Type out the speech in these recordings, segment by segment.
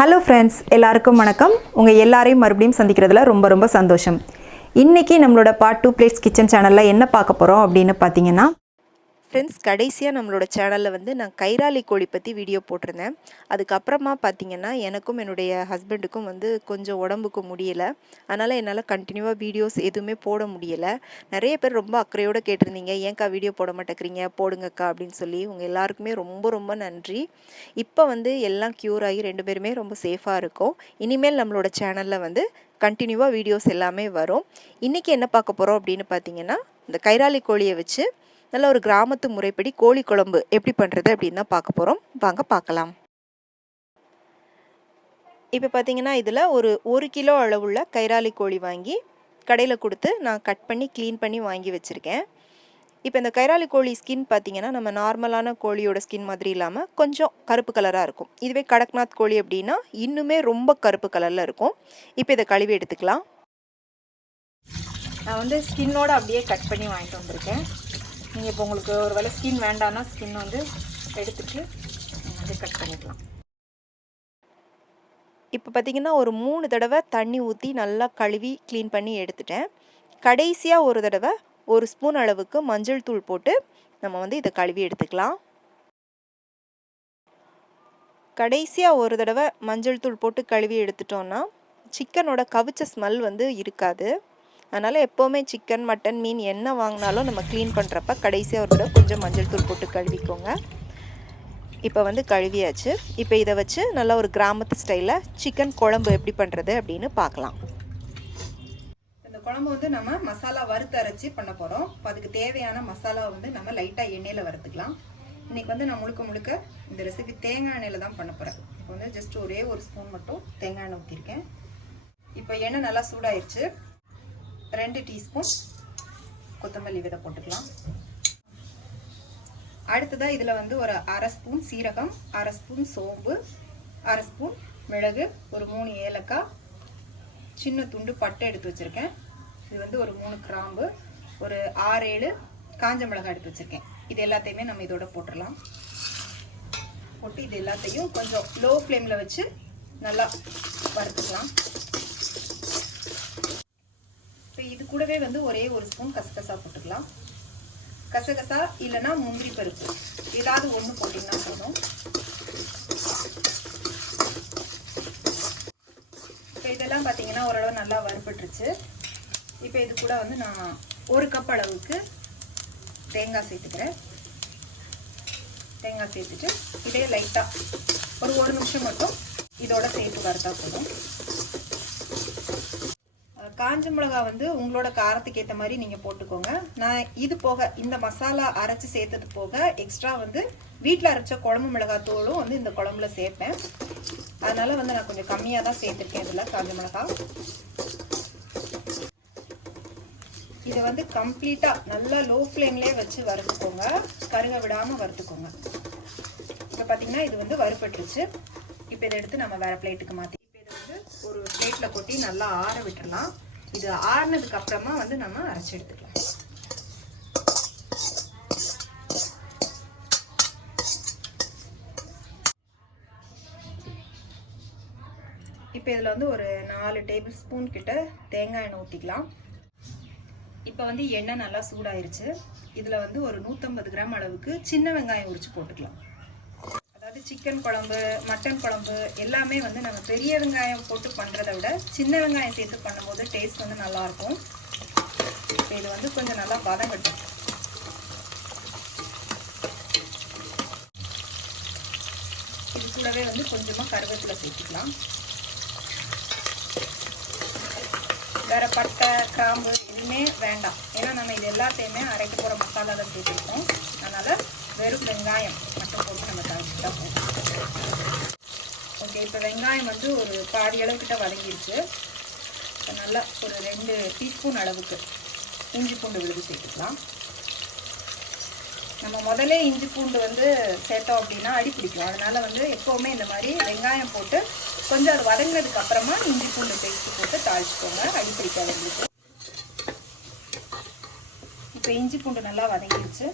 Hello friends, எல்லாருக்கும் வணக்கம். உங்கள் எல்லாரையும் மறுபடியும் சந்திக்கிறதுல ரொம்ப சந்தோஷம். இன்றைக்கி நம்மளோட பார்ட் 2 பிளேட்ஸ் கிச்சன் சேனலில் என்ன பார்க்க போகிறோம் அப்படின்னு பார்த்தீங்கன்னா, ஃப்ரெண்ட்ஸ், கடைசியாக நம்மளோட சேனலில் வந்து நான் கைராலி கோழி பற்றி வீடியோ போட்டிருந்தேன். அதுக்கப்புறமா பார்த்தீங்கன்னா எனக்கும் என்னுடைய ஹஸ்பண்டுக்கும் வந்து கொஞ்சம் உடம்புக்கு முடியலை. அதனால் என்னால் கண்டினியூவாக வீடியோஸ் எதுவுமே போட முடியலை. நிறைய பேர் ரொம்ப அக்கறையோடு கேட்டிருந்தீங்க, ஏன்க்கா வீடியோ போட மாட்டேங்கிறீங்க, போடுங்கக்கா அப்படின்னு சொல்லி. உங்கள் எல்லாருக்குமே ரொம்ப நன்றி. இப்போ வந்து எல்லாம் க்யூர் ஆகி 2 பேருமே ரொம்ப சேஃபாக இருக்கோம். இனிமேல் நம்மளோட சேனலில் வந்து கண்டினியூவாக வீடியோஸ் எல்லாமே வரும். இன்றைக்கி என்ன பார்க்க போகிறோம் அப்படின்னு பார்த்தீங்கன்னா, இந்த கைராலி கோழியை வச்சு நல்ல ஒரு கிராமத்து முறைப்படி கோழி குழம்பு எப்படி பண்ணுறது அப்படின்னு தான் பார்க்க போகிறோம். வாங்க பார்க்கலாம். இப்போ பார்த்தீங்கன்னா இதில் ஒரு 1 கிலோ அளவுள்ள கைராலி கோழி வாங்கி கடையில் கொடுத்து நான் கட் பண்ணி க்ளீன் பண்ணி வாங்கி வச்சுருக்கேன். இப்போ இந்த கைராலி கோழி ஸ்கின் பார்த்தீங்கன்னா நம்ம நார்மலான கோழியோட ஸ்கின் மாதிரி இல்லாமல் கொஞ்சம் கருப்பு கலராக இருக்கும். இதுவே கடக்நாத் கோழி அப்படின்னா இன்னுமே ரொம்ப கருப்பு கலரில் இருக்கும். இப்போ இதை கழுவி எடுத்துக்கலாம். நான் வந்து ஸ்கின்னோடு அப்படியே கட் பண்ணி வாங்கிட்டு வந்திருக்கேன். நீங்கள் இப்போ உங்களுக்கு ஒரு வேளை ஸ்கின் வேண்டாம்னா ஸ்கின் வந்து எடுத்துட்டு வந்து கட் பண்ணிக்கலாம். இப்போ பார்த்திங்கன்னா ஒரு 3 தடவை தண்ணி ஊற்றி நல்லா கழுவி க்ளீன் பண்ணி எடுத்துட்டேன். கடைசியாக ஒரு தடவை 1 ஸ்பூன் அளவுக்கு மஞ்சள் தூள் போட்டு நம்ம வந்து இதை கழுவி எடுத்துக்கலாம். கடைசியாக ஒரு தடவை மஞ்சள் தூள் போட்டு கழுவி எடுத்துட்டோன்னா சிக்கனோட கவிச்ச ஸ்மெல் வந்து இருக்காது. அதனால் எப்போவுமே சிக்கன், மட்டன், மீன் என்ன வாங்கினாலும் நம்ம க்ளீன் பண்ணுறப்ப கடைசியாக ஒரு தடவை கொஞ்சம் மஞ்சள் தூள் போட்டு கழுவிக்கோங்க. இப்போ வந்து கழுவியாச்சு. இப்போ இதை வச்சு நல்லா ஒரு கிராமத்து ஸ்டைலில் சிக்கன் குழம்பு எப்படி பண்ணுறது அப்படின்னு பார்க்கலாம். இந்த குழம்பு வந்து நம்ம மசாலா வறுத்து அரைச்சி பண்ண போகிறோம். இப்போ அதுக்கு தேவையான மசாலா வந்து நம்ம லைட்டாக எண்ணெயில் வறுத்துக்கலாம். இன்றைக்கி வந்து நான் முழுக்க இந்த ரெசிபி தேங்காய் எண்ணெயில் தான் பண்ண போகிறேன். இப்போ வந்து ஜஸ்ட் ஒரே 1 ஸ்பூன் மட்டும் தேங்காய் எண்ணெய் ஊற்றிருக்கேன். இப்போ எண்ணெய் நல்லா சூடாயிடுச்சு. 2 டீஸ்பூன் கொத்தமல்லி விதை போட்டுக்கலாம். அடுத்ததாக இதில் வந்து ஒரு 1/2 ஸ்பூன் சீரகம், 1/2 ஸ்பூன் சோம்பு, 1/2 ஸ்பூன் மிளகு, ஒரு 3 ஏலக்காய், சின்ன துண்டு பட்டை எடுத்து வச்சுருக்கேன். இது வந்து ஒரு 3 கிராம்பு, ஒரு 6-7 காஞ்ச மிளகாய் எடுத்து வச்சுருக்கேன். இது எல்லாத்தையுமே நம்ம இதோட போட்டுடலாம். போட்டு இது எல்லாத்தையும் கொஞ்சம் லோ ஃப்ளேமில் வச்சு நல்லா வறுத்துக்கலாம். இப்போ இது கூடவே வந்து ஒரே 1 ஸ்பூன் கசகசா போட்டுக்கலாம். கசகசா இல்லைன்னா முந்திரி பருப்பு ஏதாவது ஒன்று போட்டிங்கன்னா போதும். இப்போ இதெல்லாம் பார்த்தீங்கன்னா ஓரளவு நல்லா வறுபட்டுருச்சு. இப்போ இது கூட வந்து நான் 1 கப் அளவுக்கு தேங்காய் சேர்த்துக்கிறேன். தேங்காய் சேர்த்துட்டு இதே லைட்டாக ஒரு 1 நிமிஷம் மட்டும் இதோட சேர்த்து வறுத்தா போதும். காஞ்ச மிளகா வந்து உங்களோட காரத்துக்கு ஏற்ற மாதிரி நீங்கள் போட்டுக்கோங்க. நான் இது போக இந்த மசாலா அரைச்சி சேர்த்தது போக எக்ஸ்ட்ரா வந்து வீட்டில் அரைச்ச குழம்பு மிளகாத்தூளும் வந்து இந்த குழம்புல சேர்ப்பேன். அதனால வந்து நான் கொஞ்சம் கம்மியாக தான் சேர்த்துருக்கேன் இதில் காஞ்ச மிளகா. இதை வந்து கம்ப்ளீட்டாக நல்லா லோ ஃப்ளேம்லேயே வச்சு வறுத்துக்கோங்க, கருக விடாமல் வறுத்துக்கோங்க. இப்போ பார்த்தீங்கன்னா இது வந்து வறுபட்டுருச்சு. இப்போ இதை எடுத்து நம்ம வேறு பிளேட்டுக்கு மாற்றி ஒரு பிளேட்டில் கொட்டி நல்லா ஆற விட்டுடலாம். இது ஆறினதுக்கு அப்புறமா வந்து நம்ம அரைச்சி எடுத்துக்கலாம். இப்போ இதில் வந்து ஒரு 4 டேபிள் ஸ்பூன் கிட்ட தேங்காய் எண்ணெய் ஊற்றிக்கலாம். இப்போ வந்து எண்ணெய் நல்லா சூடாயிருச்சு. இதில் வந்து ஒரு 150 கிராம் அளவுக்கு சின்ன வெங்காயம் உரிச்சு போட்டுக்கலாம். அதாவது சிக்கன் குழம்பு, மட்டன் குழம்பு எல்லாமே வந்து நம்ம பெரிய வெங்காயம் போட்டு பண்ணுறதை விட சின்ன வெங்காயம் சேர்த்து பண்ணும்போது டேஸ்ட் வந்து நல்லாயிருக்கும். இப்போ இது வந்து கொஞ்சம் நல்லா வதங்கட்டும். இது கூடவே வந்து கொஞ்சமாக கருவேப்பிலை சேர்த்துக்கலாம். வேறு பட்டை, கிராம்பு எதுவுமே வேண்டாம். ஏன்னா நம்ம இது எல்லாத்தையுமே அரைக்க போகிற மசாலாவில் சேர்த்துருக்கோம். அதனால் வெறும் வெங்காயம் மட்டும் போட்டு நம்ம தாளிச்சுட்டா போதும். ஓகே, இப்போ வெங்காயம் வந்து ஒரு பாதி அளவுக்கிட்ட வதங்கிடுச்சு. இப்போ நல்லா ஒரு 2 டீஸ்பூன் அளவுக்கு இஞ்சி பூண்டு விழுது சேர்த்துக்கலாம். நம்ம முதல்ல இஞ்சி பூண்டு வந்து சேர்த்தோம் அப்படின்னா அடி பிடிக்கும். அதனால் வந்து எப்போவுமே இந்த மாதிரி வெங்காயம் போட்டு கொஞ்சம் அது வதங்கினதுக்கு அப்புறமா இஞ்சி பூண்டு பேஸ்ட்டு போட்டு தாளிச்சுக்கோங்க, அடி பிடிக்காது உங்களுக்கு. இப்போ இஞ்சி பூண்டு நல்லா வதங்கிடுச்சு.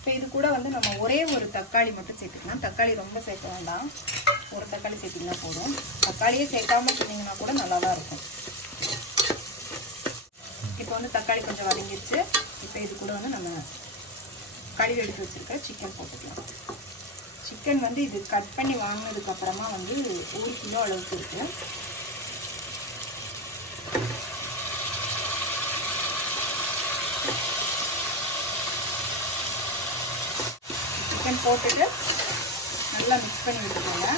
இப்போ இது கூட வந்து நம்ம ஒரே ஒரு தக்காளி மட்டும் சேர்த்துக்கலாம். தக்காளி ரொம்ப சேர்க்க வேண்டாம், ஒரு தக்காளி சேர்த்திங்கன்னா போதும். தக்காளியே சேர்க்காம சொன்னீங்கன்னா கூட நல்லா தான் இருக்கும். இப்போ வந்து தக்காளி கொஞ்சம் வதங்கிடுச்சு. இப்போ இது கூட வந்து நம்ம கழுவி எடுத்து வச்சுருக்க சிக்கன் போட்டுக்கலாம். சிக்கன் வந்து இது கட் பண்ணி வாங்கினதுக்கப்புறமா வந்து 1 கிலோ அளவுக்கு இருக்குது. சிக்கன் போட்டுட்டு நல்லா மிக்ஸ் பண்ணி விட்டுக்கோங்க.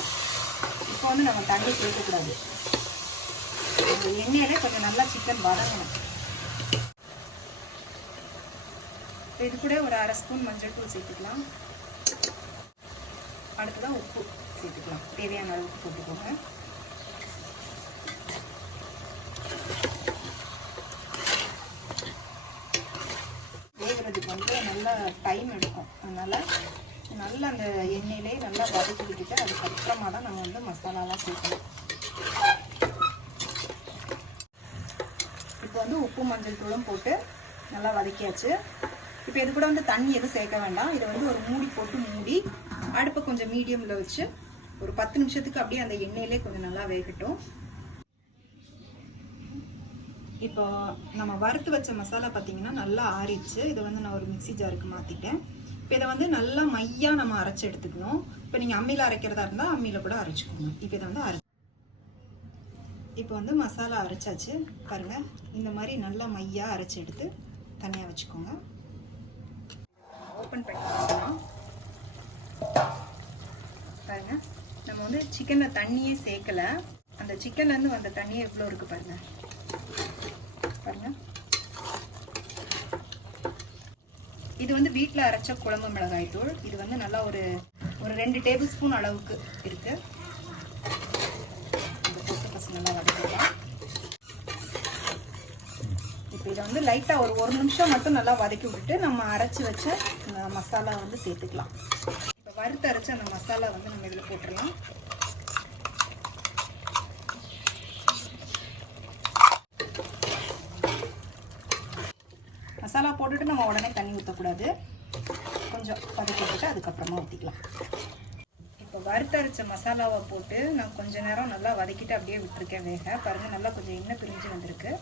இப்போ வந்து நம்ம தண்ணி சேர்க்கக்கூடாது, எண்ணெயிலே கொஞ்சம் நல்லா சிக்கன் வதங்கணும். இது கூட ஒரு 1/2 ஸ்பூன் மஞ்சள் தூள் சேர்த்துக்கலாம். அடுத்ததான் உப்பு சேர்த்துக்கலாம், தேவையான அளவுக்கு போட்டுக்கோங்க. வேகிறதுக்கு வந்து நல்லா டைம் எடுக்கும், அதனால் நல்லா அந்த எண்ணெயிலே நல்லா வதக்கி விட்டுட்டு அதுக்கப்புறமா தான் நம்ம வந்து மசாலாலாம் சேர்க்கணும். இப்போ வந்து உப்பு மஞ்சள் தூளும் போட்டு நல்லா வதக்கியாச்சு. இப்போ இது கூட வந்து தண்ணி எதுவும் சேர்க்க வேண்டாம். இதை வந்து ஒரு மூடி போட்டு மூடி அடுப்பை கொஞ்சம் மீடியமில் வச்சு ஒரு 10 நிமிஷத்துக்கு அப்படியே அந்த எண்ணெயிலே கொஞ்சம் நல்லா வேகட்டும். இப்போ நம்ம வறுத்து வச்ச மசாலா பார்த்தீங்கன்னா நல்லா ஆறிடுச்சு. இதை வந்து நான் ஒரு மிக்ஸி ஜாருக்கு மாற்றிட்டேன். இப்போ இதை வந்து நல்லா மையாக நம்ம அரைச்சி எடுத்துக்கணும். இப்போ நீங்கள் அம்மியில் அரைக்கிறதா இருந்தால் அம்மியில் கூட அரைச்சிக்கோங்க. இப்போ இதை வந்து இப்போ வந்து மசாலா அரைச்சாச்சு பாருங்கள். இந்த மாதிரி நல்லா மையாக அரைச்சி எடுத்து தனியாக வச்சுக்கோங்க. ஓப்பன் பண்ணி பார்க்கலாம் பாருங்கள். நம்ம வந்து சிக்கனில் தண்ணியே சேர்க்கலை, அந்த சிக்கன்லேருந்து வந்த தண்ணியே எவ்வளோ இருக்குது பாருங்கள். பாருங்கள், இது வந்து வீட்டில் அரைச்ச குழம்பு மிளகாய் தூள். இது வந்து நல்லா ஒரு 2 டேபிள் ஸ்பூன் அளவுக்கு இருக்குது. இந்த போட்டு ஃபஸ்ட் நல்லா வதக்கலாம். இப்போ இதை வந்து லைட்டாக ஒரு நிமிஷம் மட்டும் நல்லா வதக்கி விட்டுட்டு நம்ம அரைச்சி வச்ச மசாலா வந்து சேர்த்துக்கலாம். இப்போ வறுத்து அரைச்ச அந்த மசாலா வந்து நம்ம இதில் போட்டுடலாம். மசாலா போட்டுட்டு நம்ம உடனே தண்ணி ஊற்றக்கூடாது, கொஞ்சம் வதக்கி விட்டுட்டு அதுக்கப்புறமா ஊற்றிக்கலாம். இப்போ வறுத்தரைச்ச மசாலாவை போட்டு நான் கொஞ்சம் நேரம் நல்லா வதக்கிட்டு அப்படியே விட்டுருக்கேன் வேக. பாருங்கள், நல்லா கொஞ்சம் எண்ணெய் பிரிஞ்சு வந்திருக்கு.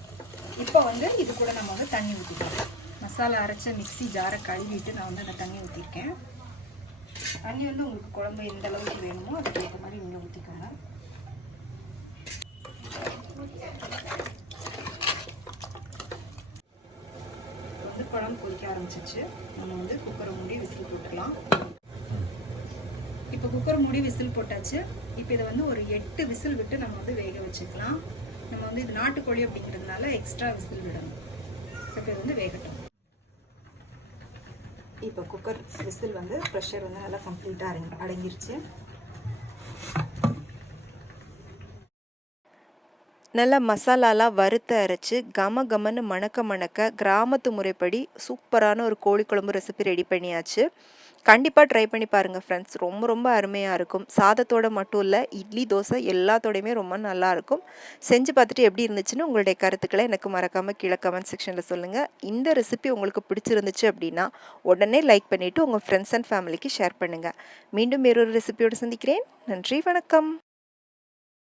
இப்போ வந்து இது கூட நம்ம வந்து தண்ணி ஊற்றிக்கலாம். மசாலா அரைச்ச மிக்ஸி ஜாரை கழுவிட்டு நான் வந்து அந்த தண்ணி ஊற்றிருக்கேன். தண்ணி வந்து உங்களுக்கு குழம்பு எந்த அளவுக்கு வேணுமோ அதுக்கு ஏற்ற மாதிரி நீங்கள் ஊற்றிக்கோங்க. வந்து குழம்பு கொதிக்க ஆரம்பிச்சிச்சு. நம்ம வந்து குக்கரை மூடி விசில் போட்டுக்கலாம். இப்போ குக்கர் மூடி விசில் போட்டாச்சு. இப்போ இதை வந்து ஒரு 8 விசில் விட்டு நம்ம வந்து வேக வச்சுக்கலாம். நம்ம வந்து இது நாட்டுக்கோழி அப்படிங்கிறதுனால எக்ஸ்ட்ரா விசில் விடணும். இப்போ இது வந்து வேகட்டும். இப்போ குக்கர் விசில் வந்து ப்ரெஷர் வந்து நல்லா கம்ப்ளீட்டாக அடங்கிருச்சு. நல்லா மசாலாலாம் வறுத்து அரைச்சி கம கமன்னு மணக்க கிராமத்து முறைப்படி சூப்பரான ஒரு கோழி குழம்பு ரெசிபி ரெடி பண்ணியாச்சு. கண்டிப்பாக ட்ரை பண்ணி பாருங்கள் ஃப்ரெண்ட்ஸ், ரொம்ப ரொம்ப அருமையாக இருக்கும். சாதத்தோடு மட்டும் இல்லை, இட்லி தோசை எல்லாத்தோடையுமே ரொம்ப நல்லாயிருக்கும். செஞ்சு பார்த்துட்டு எப்படி இருந்துச்சுன்னு உங்களுடைய கருத்துக்களை எனக்கு மறக்காமல் கீழே கமெண்ட் செக்ஷனில் சொல்லுங்கள். இந்த ரெசிபி உங்களுக்கு பிடிச்சிருந்துச்சு அப்படின்னா உடனே லைக் பண்ணிவிட்டு உங்கள் ஃப்ரெண்ட்ஸ் அண்ட் ஃபேமிலிக்கு ஷேர் பண்ணுங்கள். மீண்டும் வேறொரு ரெசிபியோடு சந்திக்கிறேன். நன்றி, வணக்கம்.